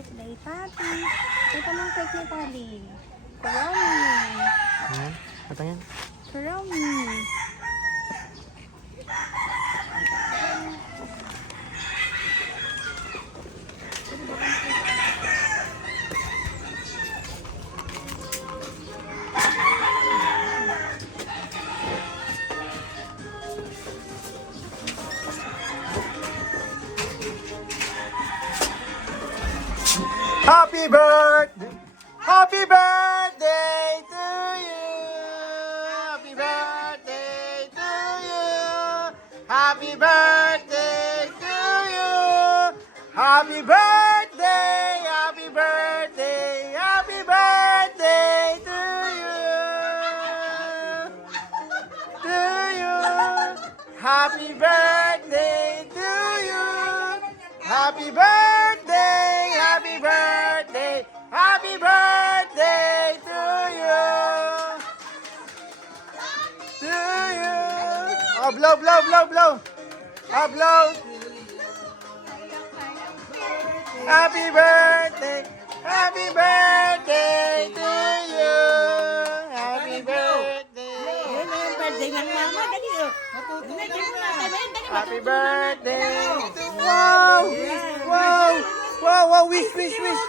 birthday, Tati. Ito ng cake ni Tali. Kurami. Ayan. Patangin. Kurami. Happy birthday! Happy birthday to you! Happy birthday to you! Happy birthday to you! Happy birthday! Happy birthday! Happy birthday to you! To you! Happy birthday to you! Happy birthday! Happy birthday! Happy birthday to you! To you! Oh, blow, blow, blow, blow! Oh, blow! Happy birthday! Happy birthday to you! Happy birthday! Yun na yung birthday ng mama. Dali, oh. Happy birthday! Wow! Wow! Wow! Wow! Wish! Wish! Wish!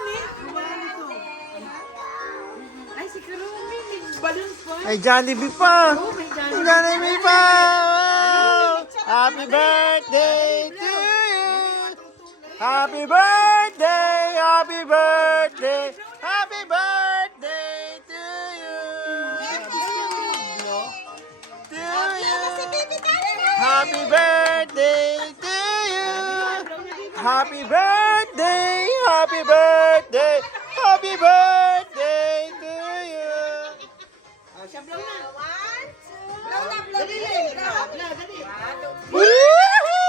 Ay, si Karumi, may balloon pa. May Jollibee pa! Oh, may May Jollibee. Jollibee pa! Wow! Happy birthday to you! Happy birthday! Happy birthday! Happy birthday to you! To you! Happy birthday to you! Happy birthday! Happy birthday! Happy birthday to you! Oh, siya blow na. Dali, dali. Blow, dali. Woohoo!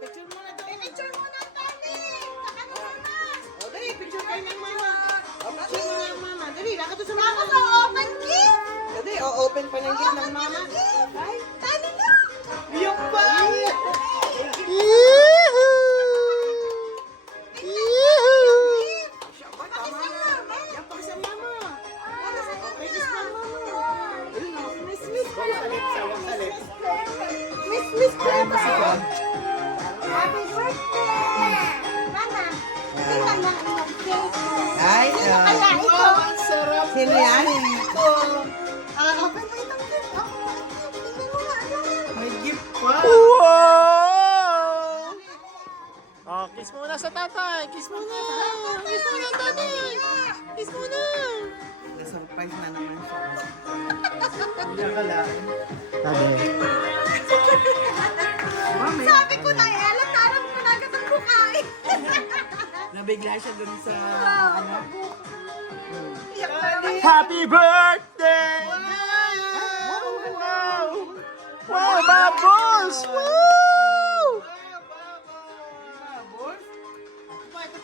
Picture muna daw. Oh, dali, picture kayo ng mama. Oh, picture mo ng mama. Dali, lakad doon sa mama. Dali, open pa ng gift ng mama. Ay, yung pa! Yee-hoo! Yee-hoo! Yan pa sa mama. Okay, kiss ng mama. Miss pa lang. Miss pa lang. Happy birthday! Mama, tingnan mo ang cake. Ay, Kaya ito. ang sarap. Sino yan? Open mo itong cake. Tingnan mo nga. May gift pa. Wow! Oh, kiss muna sa tatay. Kiss muna. Kiss muna, tatay. Kiss muna. Na-surprise na naman siya. Hindi akalain. Tatay. Sabi ko na, alam na alam ko na agad ang bukain. Nabigla siya dun sa ano. Happy birthday! Wow! Wow, bubbles! Wow!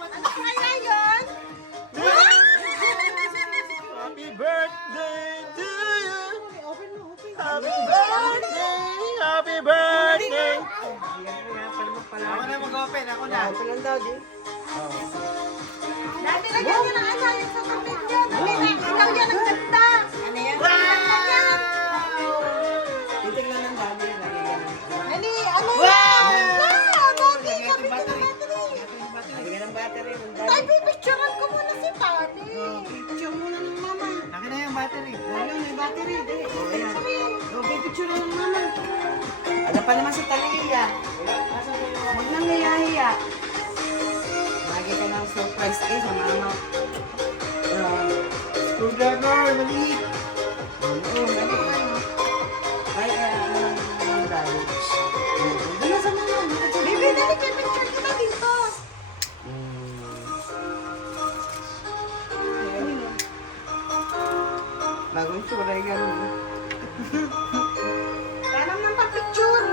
Ano kaya yun? Happy birthday to you! Happy birthday! Happy birthday! Ako na mag-open, ako na. Open lang daw, di. Dati lagyan niya ng asahin sa kapit niya. Dati ikaw yan ang ganda. Ano yan? Titignan ng dami. Dali, ano Wow! yan? Dati, Lagyan kapit ng niya ng battery. battery. Lagyan ng battery. Tay, pipicturean ko muna si Tati. Picture muna ng mama. Akin na yung battery. Wala, may battery. Okay, picture na ng mama. Ada pa naman sa taliya. Huwag nang hiya-hiya. Lagi ka ng surprise kayo sa mama. Screwdriver, maliit. Oo, maliit. Ay, ang dami. Doon na sa mama. Bibi, dali, pipicture kita dito. Bagong tsura yan. Alam ng pag-picture.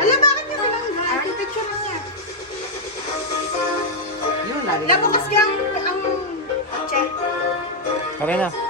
Alam, bakit niya pinanggaan? Pipicture lang niya. Yun, lagi. Labukas niya ang check. Okay na.